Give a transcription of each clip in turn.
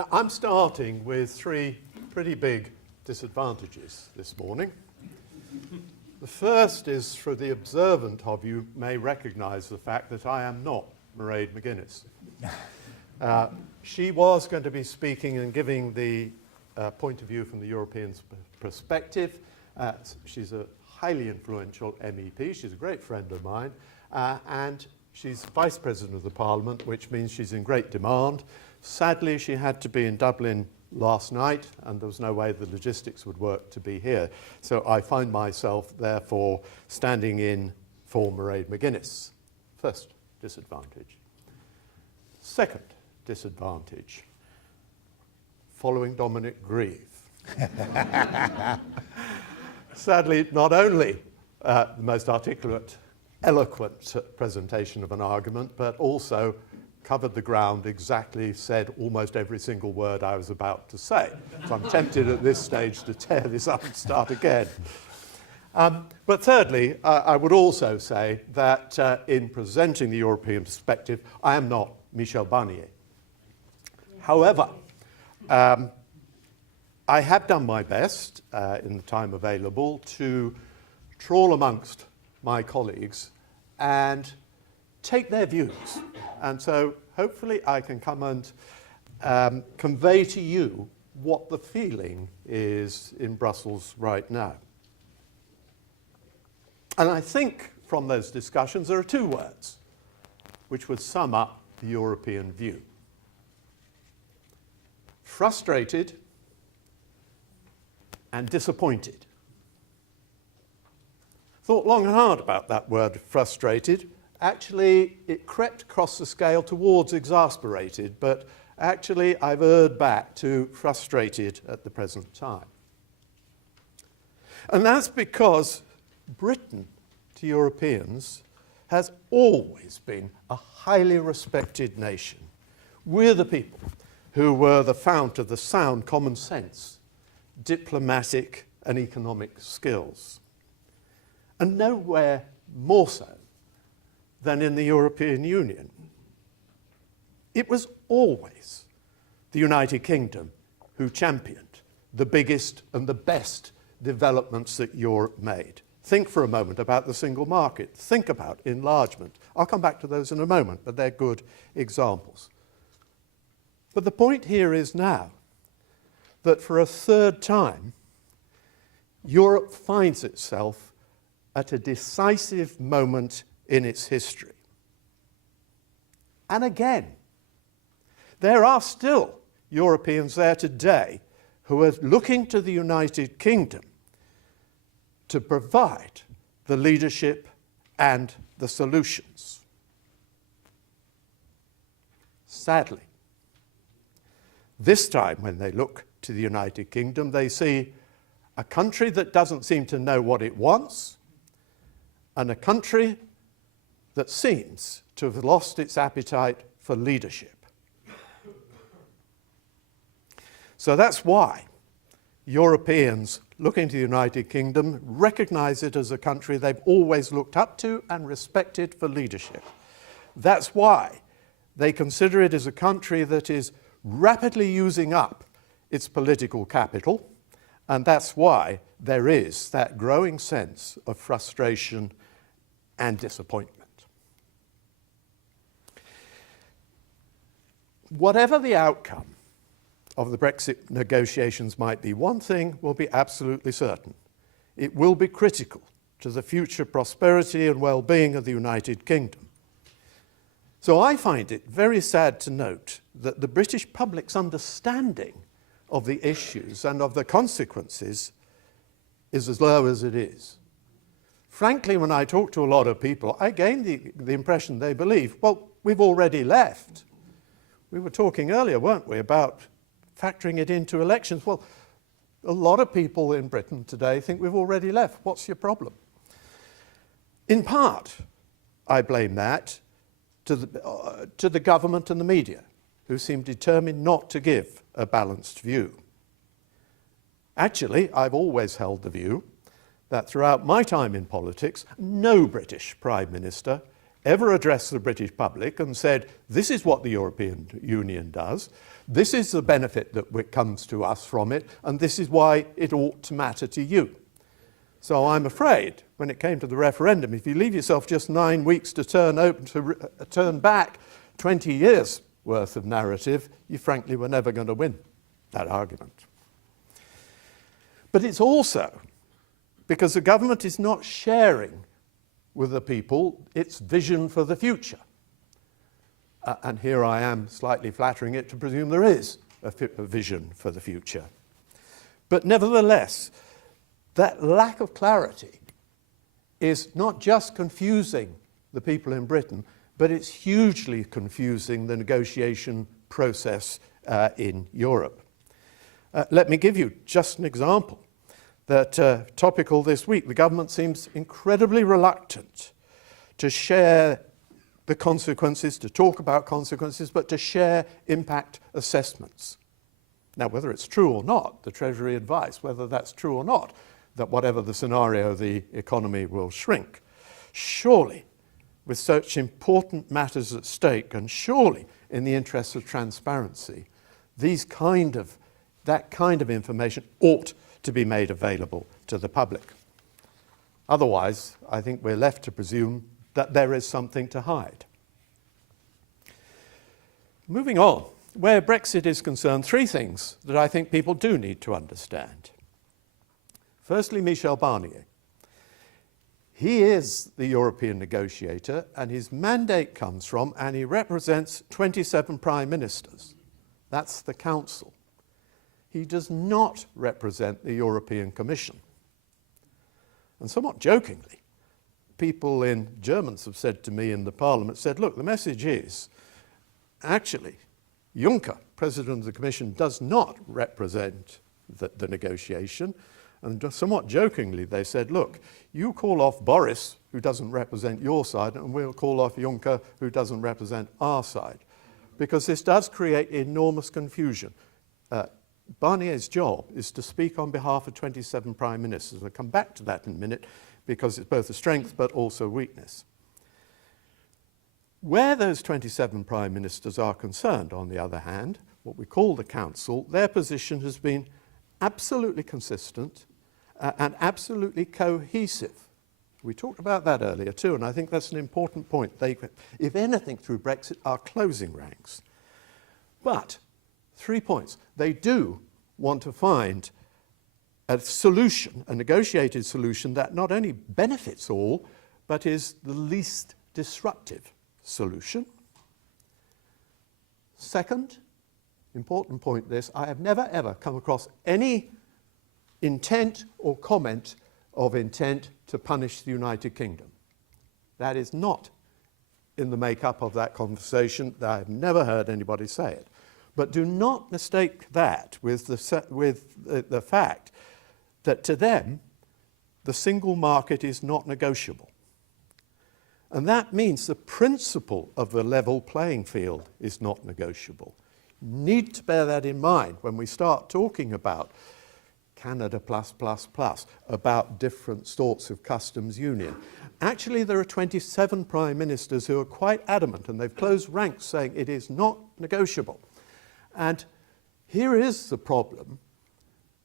Now, I'm starting with three pretty big disadvantages this morning. The first is, for the observant of you, may recognise the fact that I am not Mairead McGuinness. She was going to be speaking and giving the point of view from the European perspective. She's a highly influential MEP. She's a great friend of mine. And she's Vice President of the Parliament, which means she's in great demand. Sadly, she had to be in Dublin last night, and there was no way the logistics would work to be here. So I find myself, therefore, standing in for Mairead McGuinness. First disadvantage. Second disadvantage, following Dominic Grieve. Sadly, not only the most articulate, eloquent presentation of an argument, but also covered the ground, exactly said almost every single word I was about to say. So I'm tempted at this stage to tear this up and start again. But thirdly, I would also say that in presenting the European perspective, I am not Michel Barnier. However, I have done my best in the time available to trawl amongst my colleagues and take their views. And so hopefully I can come and convey to you what the feeling is in Brussels right now. And I think from those discussions there are two words which would sum up the European view. Frustrated and disappointed. Thought long and hard about that word, frustrated. Actually, it crept across the scale towards exasperated, but actually I've erred back to frustrated at the present time. And that's because Britain, to Europeans, has always been a highly respected nation. We're the people who were the fount of the sound common sense, diplomatic and economic skills. And nowhere more so than in the European Union. It was always the United Kingdom who championed the biggest and the best developments that Europe made. Think for a moment about the single market. Think about enlargement. I'll come back to those in a moment, but they're good examples. But the point here is now that for a third time, Europe finds itself at a decisive moment in its history. And again, there are still Europeans there today who are looking to the United Kingdom to provide the leadership and the solutions. Sadly, this time when they look to the United Kingdom, they see a country that doesn't seem to know what it wants, and a country that seems to have lost its appetite for leadership. So that's why Europeans looking to the United Kingdom recognize it as a country they've always looked up to and respected for leadership. That's why they consider it as a country that is rapidly using up its political capital, and that's why there is that growing sense of frustration and disappointment. Whatever the outcome of the Brexit negotiations might be, one thing will be absolutely certain. It will be critical to the future prosperity and well-being of the United Kingdom. So I find it very sad to note that the British public's understanding of the issues and of the consequences is as low as it is. Frankly, when I talk to a lot of people, I gain the impression they believe, well, we've already left. We were talking earlier, weren't we, about factoring it into elections. Well, a lot of people in Britain today think we've already left. What's your problem? In part, I blame that to the government and the media, who seem determined not to give a balanced view. Actually, I've always held the view that throughout my time in politics, no British Prime Minister ever addressed the British public and said, this is what the European Union does, this is the benefit that comes to us from it, and this is why it ought to matter to you. So I'm afraid, when it came to the referendum, if you leave yourself just 9 weeks to turn back 20 years worth of narrative, you frankly were never going to win that argument. But it's also because the government is not sharing with the people its vision for the future. And here I am slightly flattering it to presume there is a vision for the future. But nevertheless, that lack of clarity is not just confusing the people in Britain, but it's hugely confusing the negotiation process in Europe. Let me give you just an example that topical this week. The government seems incredibly reluctant to share the consequences, to talk about consequences, but to share impact assessments. Now, whether it's true or not, the Treasury advice, whether that's true or not, that whatever the scenario, the economy will shrink. Surely, with such important matters at stake, and surely in the interest of transparency, that kind of information ought to be made available to the public. Otherwise, I think we're left to presume that there is something to hide. Moving on, where Brexit is concerned, 3 things that I think people do need to understand. Firstly, Michel Barnier. He is the European negotiator, and his mandate comes from, and he represents 27 prime ministers. That's the Council. He does not represent the European Commission. And somewhat jokingly, people in Germans have said to me in the Parliament, said, look, the message is, actually, Juncker, President of the Commission, does not represent the negotiation. And somewhat jokingly, they said, look, you call off Boris, who doesn't represent your side, and we'll call off Juncker, who doesn't represent our side. Because this does create enormous confusion. Barnier's job is to speak on behalf of 27 prime ministers. I'll come back to that in a minute, because it's both a strength but also a weakness. Where those 27 prime ministers are concerned, on the other hand, what we call the Council, their position has been absolutely consistent and absolutely cohesive. We talked about that earlier too, and I think that's an important point. They, if anything, through Brexit, are closing ranks. But 3 points. They do want to find a solution, a negotiated solution that not only benefits all, but is the least disruptive solution. Second, important point this, I have never ever come across any intent or comment of intent to punish the United Kingdom. That is not in the makeup of that conversation. I have never heard anybody say it. But do not mistake that with the fact that to them, the single market is not negotiable. And that means the principle of the level playing field is not negotiable. You need to bear that in mind when we start talking about Canada plus, about different sorts of customs union. Actually, there are 27 prime ministers who are quite adamant, and they've closed ranks saying it is not negotiable. And here is the problem,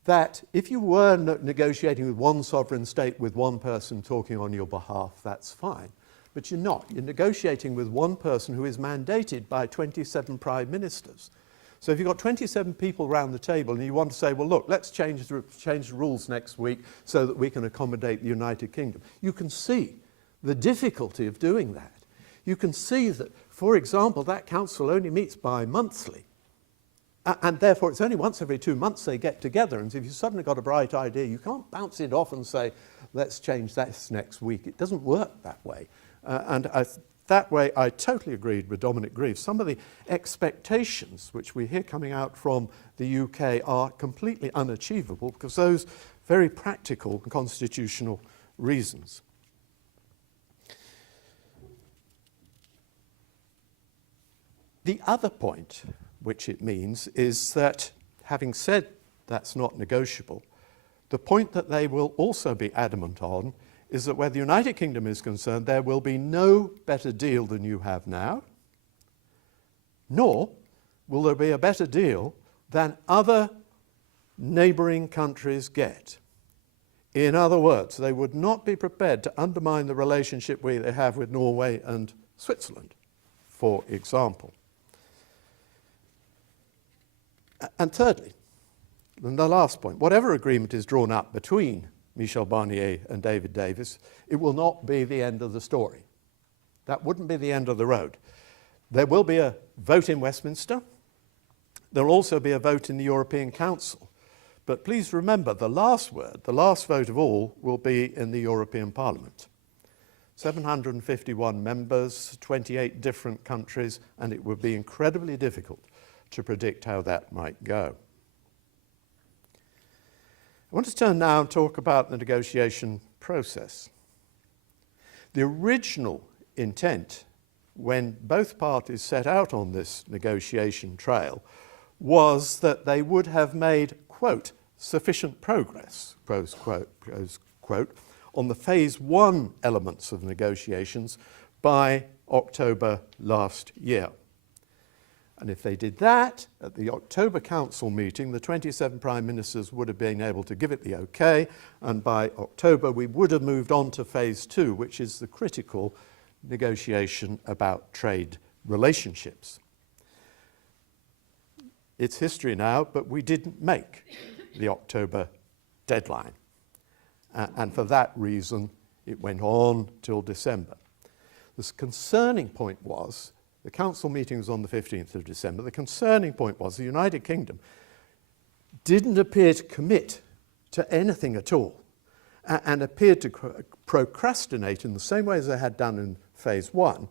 that if you were negotiating with one sovereign state with one person talking on your behalf, that's fine. But you're not. You're negotiating with one person who is mandated by 27 prime ministers. So if you've got 27 people around the table and you want to say, well, look, let's change the rules next week so that we can accommodate the United Kingdom, you can see the difficulty of doing that. You can see that, for example, that council only meets bi-monthly. And therefore, it's only once every 2 months they get together. And if you've suddenly got a bright idea, you can't bounce it off and say, let's change this next week. It doesn't work that way. That way, I totally agreed with Dominic Greaves. Some of the expectations which we hear coming out from the UK are completely unachievable because those very practical and constitutional reasons. The other point which it means is that, having said that's not negotiable, the point that they will also be adamant on is that where the United Kingdom is concerned, there will be no better deal than you have now, nor will there be a better deal than other neighbouring countries get. In other words, they would not be prepared to undermine the relationship they have with Norway and Switzerland, for example. And thirdly, and the last point, whatever agreement is drawn up between Michel Barnier and David Davis, it will not be the end of the story. That wouldn't be the end of the road. There will be a vote in Westminster. There will also be a vote in the European Council. But please remember, the last word, the last vote of all, will be in the European Parliament. 751 members, 28 different countries, and it would be incredibly difficult to predict how that might go. I want to turn now and talk about the negotiation process. The original intent, when both parties set out on this negotiation trail, was that they would have made, quote, sufficient progress, close quote, on the phase one elements of negotiations by October last year. And if they did that, at the October Council meeting, the 27 Prime Ministers would have been able to give it the okay, and by October we would have moved on to phase two, which is the critical negotiation about trade relationships. It's history now, but we didn't make the October deadline. And for that reason, it went on till December. The concerning point was, the council meeting was on the 15th of December, the concerning point was the United Kingdom didn't appear to commit to anything at all and appeared to procrastinate in the same way as they had done in phase one,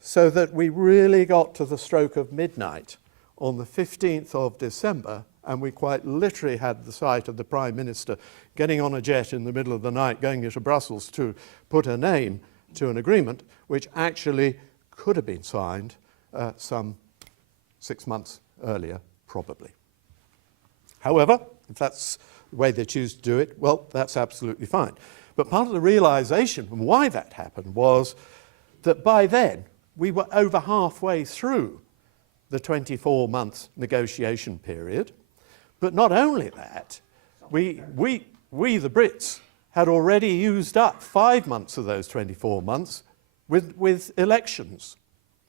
so that we really got to the stroke of midnight on the 15th of December, and we quite literally had the sight of the Prime Minister getting on a jet in the middle of the night, going into Brussels to put her name to an agreement, which actually could have been signed some 6 months earlier, probably. However, if that's the way they choose to do it, well, that's absolutely fine. But part of the realization and why that happened was that by then we were over halfway through the 24-month negotiation period. But not only that, we the Brits had already used up 5 months of those 24 months with elections.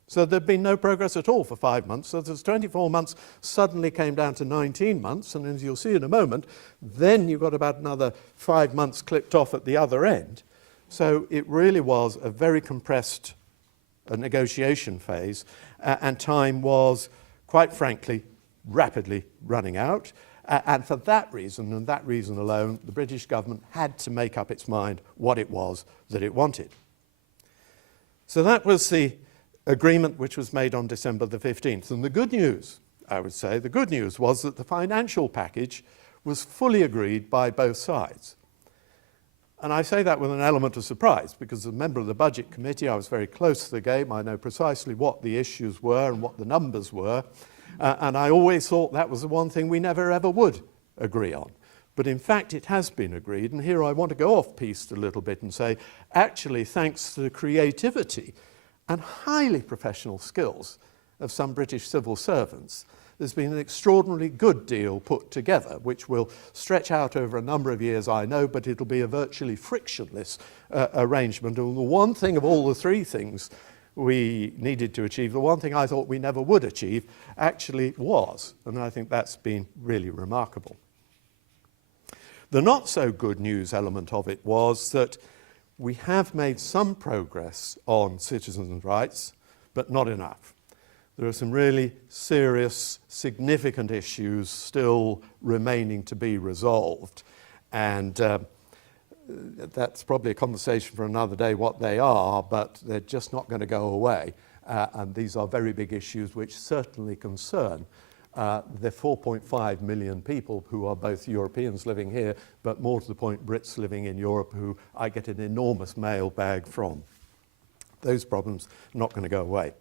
So there'd been no progress at all for 5 months. So those 24 months suddenly came down to 19 months. And as you'll see in a moment, then you got about another 5 months clipped off at the other end. So it really was a very compressed negotiation phase. And time was, quite frankly, rapidly running out. And for that reason, and that reason alone, the British government had to make up its mind what it was that it wanted. So that was the agreement which was made on December the 15th. And the good news, I would say, the good news was that the financial package was fully agreed by both sides. And I say that with an element of surprise, because as a member of the Budget Committee, I was very close to the game. I know precisely what the issues were and what the numbers were. And I always thought that was the one thing we never ever would agree on. But in fact, it has been agreed. And here I want to go off-piste a little bit and say, actually, thanks to the creativity and highly professional skills of some British civil servants, there's been an extraordinarily good deal put together, which will stretch out over a number of years, I know, but it'll be a virtually frictionless arrangement. And the one thing of all the three things we needed to achieve, the one thing I thought we never would achieve, actually was. And I think that's been really remarkable. The not so good news element of it was that we have made some progress on citizens' rights, but not enough. There are some really serious, significant issues still remaining to be resolved. And that's probably a conversation for another day what they are, but they're just not going to go away. And these are very big issues which certainly concern the 4.5 million people who are both Europeans living here, but more to the point, Brits living in Europe, who I get an enormous mailbag from. Those problems are not going to go away.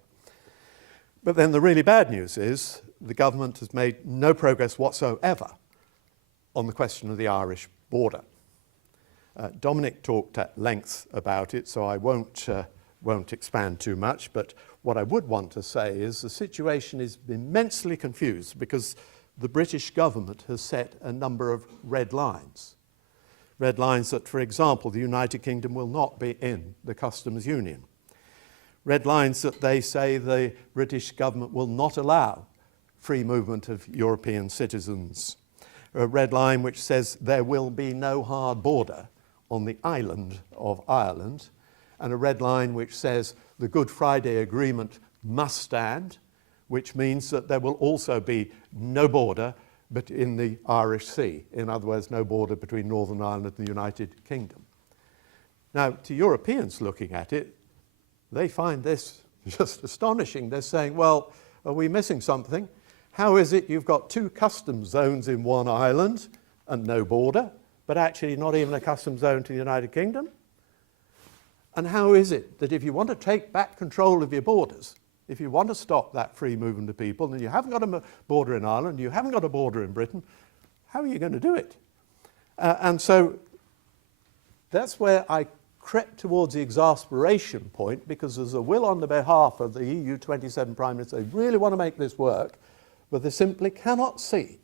But then the really bad news is the government has made no progress whatsoever on the question of the Irish border. Dominic talked at length about it, so I won't expand too much, but what I would want to say is the situation is immensely confused because the British government has set a number of red lines. Red lines that, for example, the United Kingdom will not be in the customs union. Red lines that they say the British government will not allow free movement of European citizens. A red line which says there will be no hard border on the island of Ireland, and a red line which says the Good Friday Agreement must stand, which means that there will also be no border but in the Irish Sea. In other words, no border between Northern Ireland and the United Kingdom. Now, to Europeans looking at it, they find this just astonishing. They're saying, well, are we missing something? How is it you've got two customs zones in one island and no border, but actually not even a customs zone to the United Kingdom? And how is it that if you want to take back control of your borders, if you want to stop that free movement of people, and you haven't got a border in Ireland, you haven't got a border in Britain, how are you going to do it? And so that's where I crept towards the exasperation point, because there's a will on the behalf of the EU 27 Prime Minister. They really want to make this work, but they simply cannot see.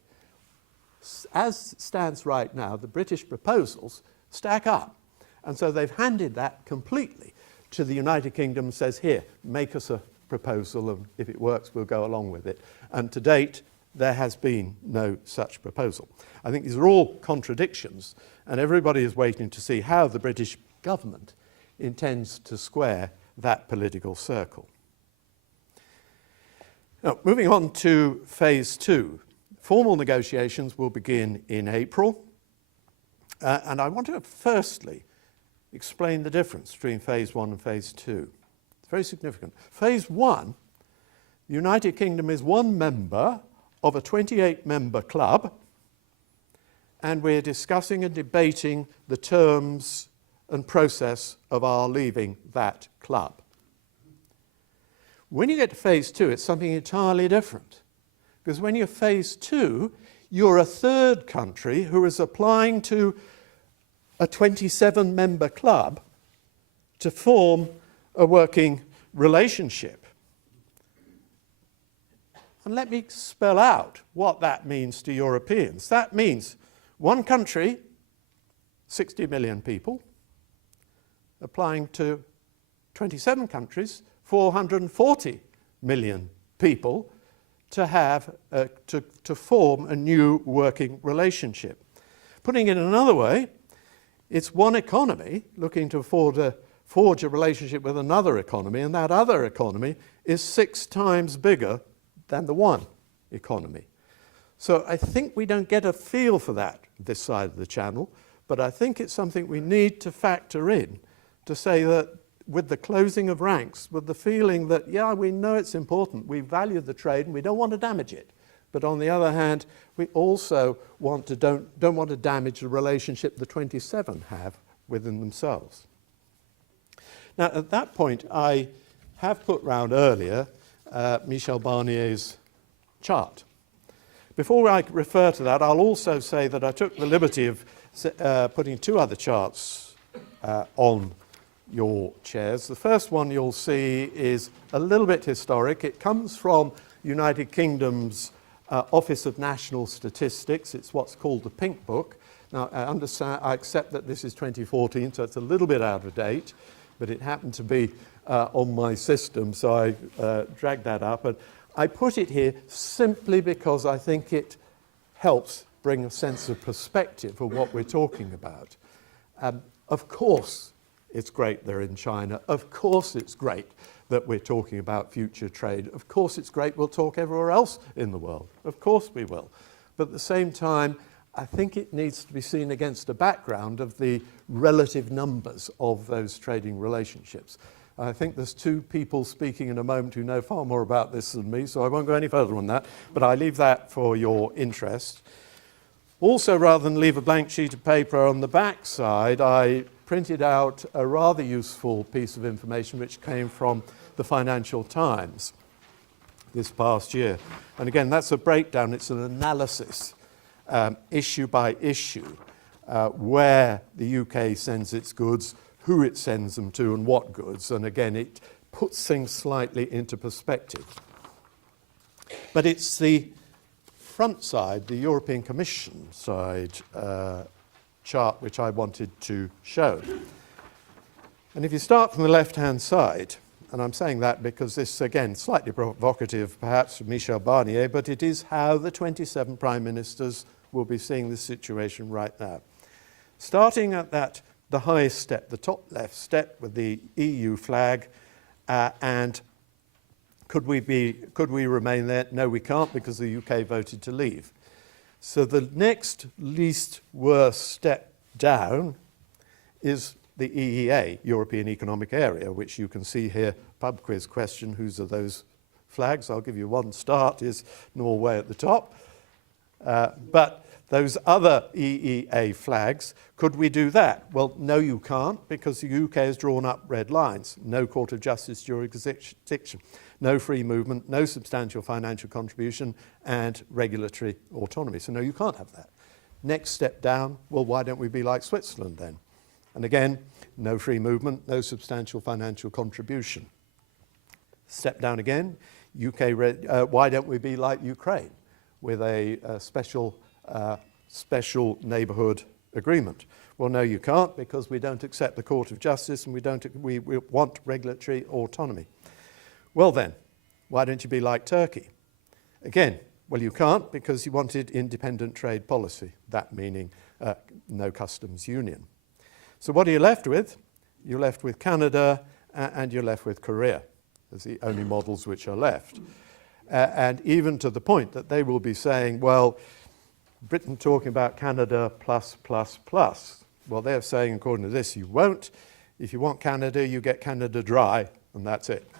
As stands right now, the British proposals stack up. And so they've handed that completely to the United Kingdom and says, here, make us a proposal, and if it works, we'll go along with it. And to date, there has been no such proposal. I think these are all contradictions, and everybody is waiting to see how the British government intends to square that political circle. Now, moving on to phase two. Formal negotiations will begin in April, and I want to firstly explain the difference between phase one and phase two. It's very significant. Phase one, the United Kingdom is one member of a 28-member club, and we're discussing and debating the terms and process of our leaving that club. When you get to phase two, it's something entirely different. Because when you're phase two, you're a third country who is applying to a 27-member club to form a working relationship. And let me spell out what that means to Europeans. That means one country, 60 million people, applying to 27 countries, 440 million people, to have to form a new working relationship. Putting it another way, it's one economy looking to forge a relationship with another economy, and that other economy is 6 times bigger than the one economy. So I think we don't get a feel for that this side of the channel, but I think it's something we need to factor in to say that with the closing of ranks, with the feeling that, yeah, we know it's important, we value the trade and we don't want to damage it. But on the other hand, we also don't want to damage the relationship the 27 have within themselves. Now, at that point, I have put round earlier Michel Barnier's chart. Before I refer to that, I'll also say that I took the liberty of putting 2 other charts on your chairs. The first one you'll see is a little bit historic. It comes from United Kingdom's Office of National Statistics. It's what's called the Pink Book. Now, I accept that this is 2014, so it's a little bit out of date, but it happened to be on my system, so I dragged that up. And I put it here simply because I think it helps bring a sense of perspective of what we're talking about. Of course, it's great they're in China. Of course, it's great that we're talking about future trade. Of course, it's great we'll talk everywhere else in the world. Of course we will. But at the same time, I think it needs to be seen against a background of the relative numbers of those trading relationships. I think there's 2 people speaking in a moment who know far more about this than me, so I won't go any further on that, but I leave that for your interest. Also, rather than leave a blank sheet of paper on the back side, I printed out a rather useful piece of information which came from the Financial Times this past year. And again, that's a breakdown, it's an analysis, issue by issue, where the UK sends its goods, who it sends them to, and what goods. And again, it puts things slightly into perspective. But it's the front side, the European Commission side chart, which I wanted to show. And if you start from the left-hand side, and I'm saying that because this, again, slightly provocative perhaps from Michel Barnier, but it is how the 27 Prime Ministers will be seeing this situation right now. Starting at the highest step, the top left step with the EU flag, and could we remain there? No, we can't, because the UK voted to leave. So the next least worst step down is the EEA, European Economic Area, which you can see here, pub quiz question, whose are those flags? I'll give you one start, is Norway at the top. But those other EEA flags, could we do that? Well, no, you can't, because the UK has drawn up red lines. No Court of Justice jurisdiction, no free movement, no substantial financial contribution, and regulatory autonomy. So no, you can't have that. Next step down, well, why don't we be like Switzerland then? And again, no free movement, no substantial financial contribution. Step down again, why don't we be like Ukraine with a special neighbourhood agreement? Well, no, you can't, because we don't accept the Court of Justice, and we want regulatory autonomy. Well then, why don't you be like Turkey? Again, well, you can't, because you wanted independent trade policy, that meaning no customs union. So what are you left with? You're left with Canada and you're left with Korea as the only models which are left. And even to the point that they will be saying, well, Britain talking about Canada plus, plus, plus. Well, they're saying, according to this, you won't. If you want Canada, you get Canada dry, and that's it.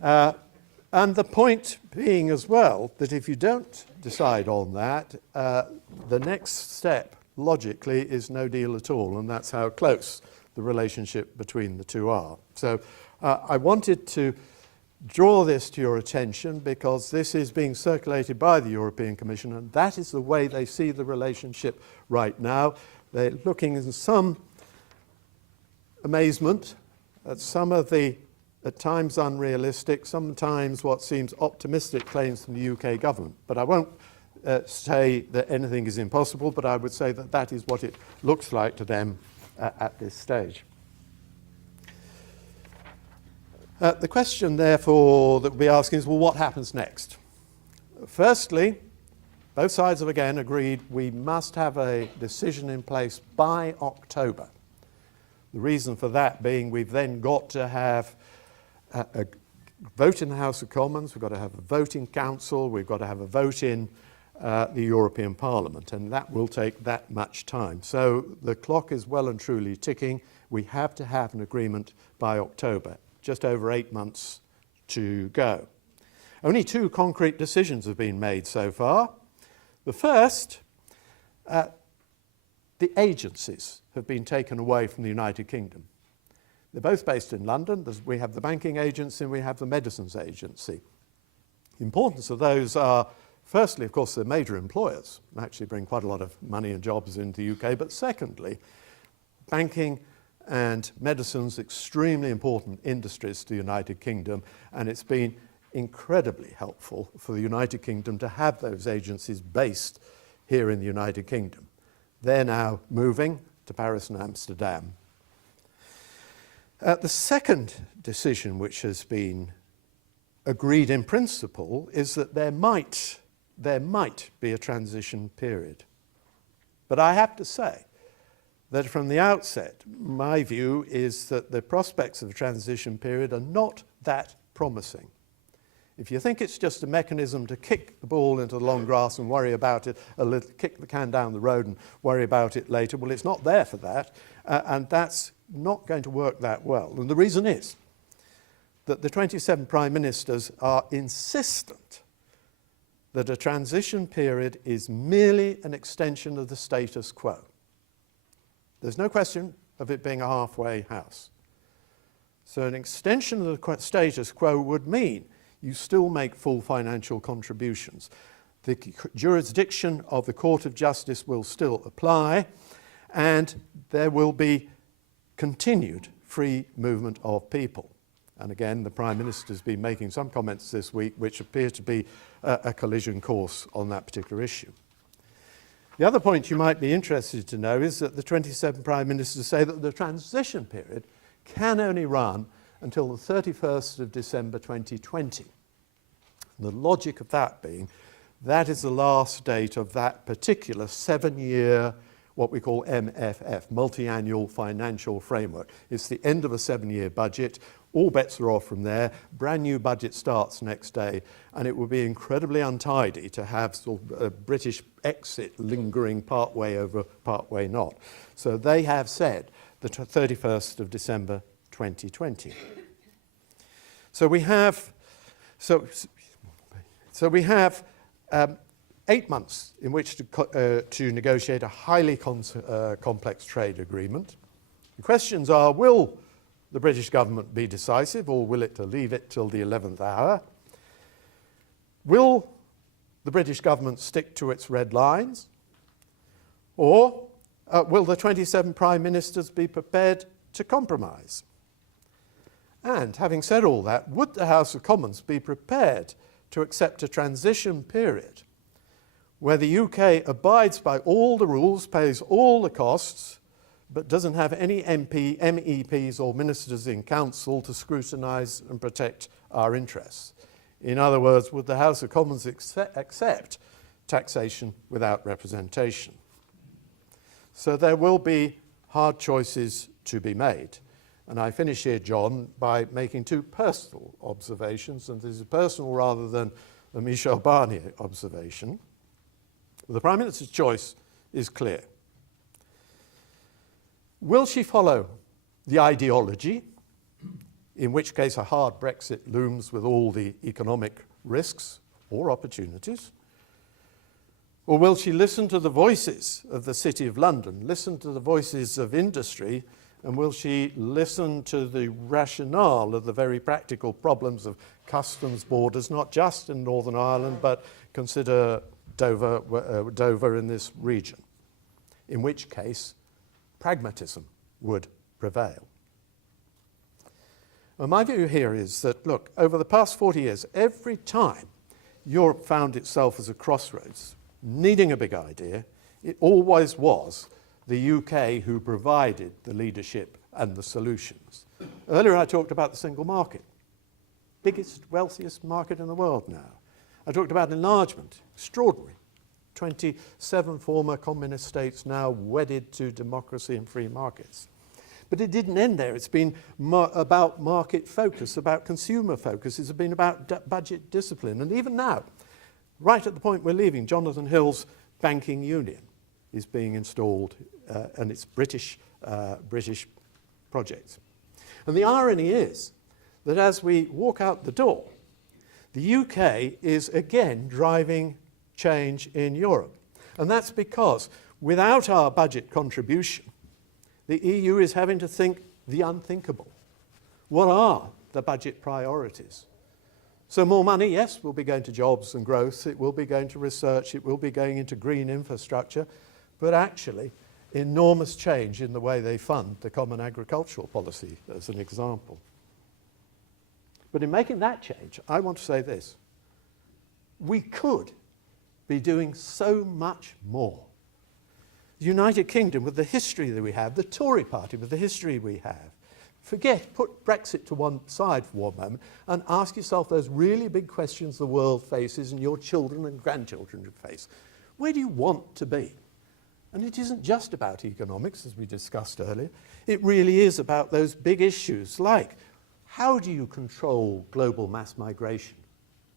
And the point being as well that if you don't decide on that, the next step, logically, is no deal at all, and that's how close the relationship between the two are. So I wanted to draw this to your attention because this is being circulated by the European Commission, and that is the way they see the relationship right now. They're looking in some amazement at some of the, at times unrealistic, sometimes what seems optimistic claims from the UK government. But I won't say that anything is impossible, but I would say that that is what it looks like to them at this stage. The question, therefore, that we'll be asking is, well, what happens next? Firstly, both sides have again agreed we must have a decision in place by October. The reason for that being we've then got to have a vote in the House of Commons, we've got to have a vote in Council, we've got to have a vote in the European Parliament, and that will take that much time. So the clock is well and truly ticking. We have to have an agreement by October. Just over 8 months to go. Only 2 concrete decisions have been made so far. The first, the agencies have been taken away from the United Kingdom. They're both based in London. We have the banking agency and we have the medicines agency. The importance of those are, firstly, of course, they're major employers, and actually bring quite a lot of money and jobs into the UK, but secondly, banking and medicines, extremely important industries to the United Kingdom, and it's been incredibly helpful for the United Kingdom to have those agencies based here in the United Kingdom. They're now moving to Paris and Amsterdam. The second decision which has been agreed in principle is that there might be a transition period. But I have to say that from the outset, my view is that the prospects of a transition period are not that promising. If you think it's just a mechanism to kick the ball into the long grass and worry about it, kick the can down the road and worry about it later, well, it's not there for that, and that's not going to work that well. And the reason is that the 27 Prime Ministers are insistent that a transition period is merely an extension of the status quo. There's no question of it being a halfway house. So an extension of the status quo would mean you still make full financial contributions. the jurisdiction of the Court of Justice will still apply, and there will be continued free movement of people. And again, the Prime Minister's been making some comments this week which appear to be a collision course on that particular issue. The other point you might be interested to know is that the 27 Prime Ministers say that the transition period can only run until the 31st of December 2020. The logic of that being, that is the last date of that particular 7-year, what we call MFF, Multi-Annual Financial Framework. It's the end of a 7-year budget. All bets are off from there. Brand new budget starts next day, and it would be incredibly untidy to have sort of a British exit lingering part way over, part way not. So they have said the 31st of December 2020. So we have 8 months in which to negotiate a highly complex trade agreement. The questions are, will the British government be decisive, or will it leave it till the 11th hour? Will the British government stick to its red lines? Or will the 27 Prime Ministers be prepared to compromise? And having said all that, would the House of Commons be prepared to accept a transition period where the UK abides by all the rules, pays all the costs, but doesn't have any MEPs or ministers in council to scrutinise and protect our interests? In other words, would the House of Commons accept taxation without representation? So there will be hard choices to be made. And I finish here, John, by making 2 personal observations, and this is personal rather than a Michel Barnier observation. The Prime Minister's choice is clear. Will she follow the ideology, in which case a hard Brexit looms with all the economic risks or opportunities? Or will she listen to the voices of the City of London, listen to the voices of industry, and will she listen to the rationale of the very practical problems of customs borders, not just in Northern Ireland, but consider Dover in this region, in which case pragmatism would prevail. Well, my view here is that, look, over the past 40 years, every time Europe found itself as a crossroads, needing a big idea, it always was the UK who provided the leadership and the solutions. Earlier I talked about the single market, biggest, wealthiest market in the world now. I talked about enlargement, extraordinary. 27 former communist states now wedded to democracy and free markets. But it didn't end there. It's been about market focus, about consumer focus. It's been about budget discipline. And even now, right at the point we're leaving, Jonathan Hill's banking union is being installed, and it's British project. And the irony is that as we walk out the door, the UK is again driving change in Europe. And that's because without our budget contribution, the EU is having to think the unthinkable. What are the budget priorities? So more money, yes, will be going to jobs and growth, it will be going to research, it will be going into green infrastructure, but actually enormous change in the way they fund the common agricultural policy, as an example. But in making that change, I want to say this. We could be doing so much more. The United Kingdom, with the history that we have, the Tory party with the history we have, put Brexit to one side for one moment and ask yourself those really big questions the world faces and your children and grandchildren face. Where do you want to be? And it isn't just about economics, as we discussed earlier. It really is about those big issues like, how do you control global mass migration?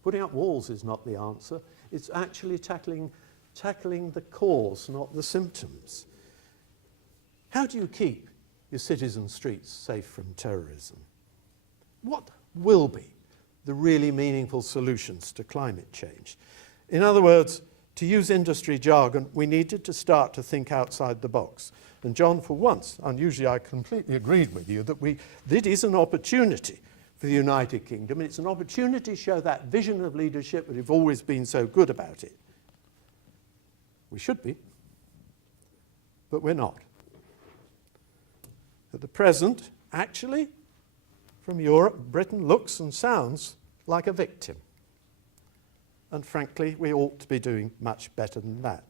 Putting up walls is not the answer. It's actually tackling the cause, not the symptoms. How do you keep your cities and streets safe from terrorism? What will be the really meaningful solutions to climate change? In other words, to use industry jargon, we needed to start to think outside the box. And John, for once, unusually I completely agreed with you, that it is an opportunity for the United Kingdom, and it's an opportunity to show that vision of leadership that we've always been so good about it We should be, but we're not. At the present, actually, from Europe, Britain looks and sounds like a victim. And frankly, we ought to be doing much better than that.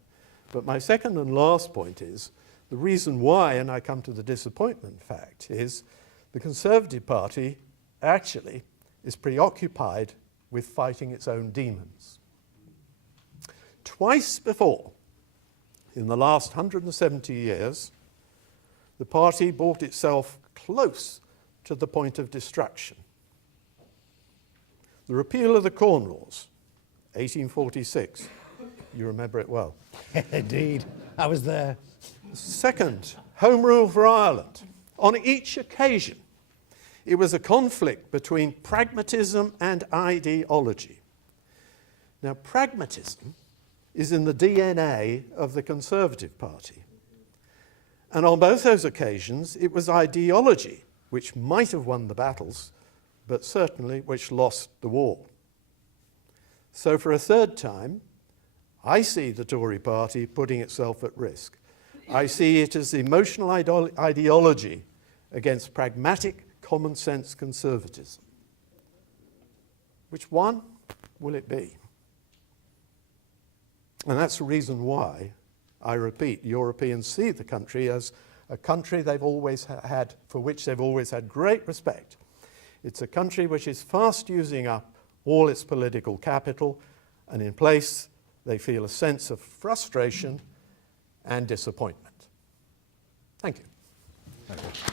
But my second and last point is, the reason why, and I come to the disappointment fact, is the Conservative Party actually is preoccupied with fighting its own demons. Twice before, in the last 170 years, the party brought itself close to the point of destruction. The repeal of the Corn Laws, 1846. You remember it well. Indeed, I was there. Second, Home Rule for Ireland. On each occasion, it was a conflict between pragmatism and ideology. Now, pragmatism is in the DNA of the Conservative Party. And on both those occasions, it was ideology which might have won the battles, but certainly which lost the war. So for a third time, I see the Tory party putting itself at risk. I see it as emotional ideology against pragmatic, common sense conservatism. Which one will it be? And that's the reason why, I repeat, Europeans see the country as a country they've always had, for which they've always had great respect. It's a country which is fast using up all its political capital, and in place they feel a sense of frustration and disappointment. Thank you. Thank you.